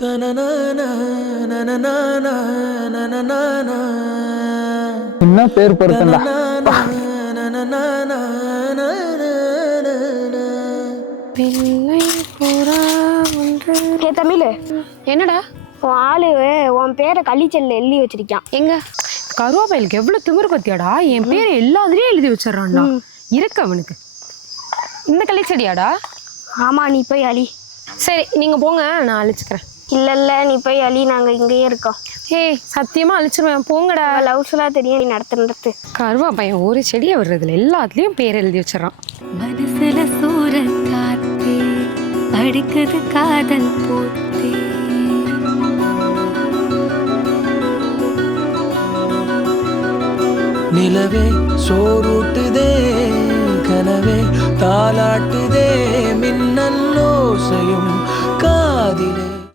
என்ன பேர் பொருத்தண்டா. தமிழ் என்னடா உன் ஆளு உன் பேரை கள்ளிச்சல்ல எழுதி வச்சிருக்கான். எங்க கருவாப்பையலுக்கு எவ்வளவு திமிரு பத்தியாடா, என் பேரை எல்லாத்துலயும் எழுதி வச்சிடறான்டா. இருக்கு அவனுக்கு. இந்த கள்ளிச்செடியாடா? ஆமா, நீ போய் அழி. சரி நீங்க போங்க, நான் அழிச்சுக்கிறேன். இல்ல நீ போய் அழி, நாங்க இங்கேயே இருக்கோம். ஏய் சத்தியமா அழிச்சிருவேன், போங்கடா. லவ்ஸ்லாம் தெரியும் நீ நடத்துறது. கருவாப்பையன் ஒரு செடியை விடுறதுல எல்லாத்துலயும் பேர் எழுதி வச்சிடறான். மனசுல சூற காத்தே அடிக்குது காதல் போத்தே. நிலவே சோறுட்டுதே, கனவே தாலாட்டுதே, மின்னல் ஓசையும் காதிலே.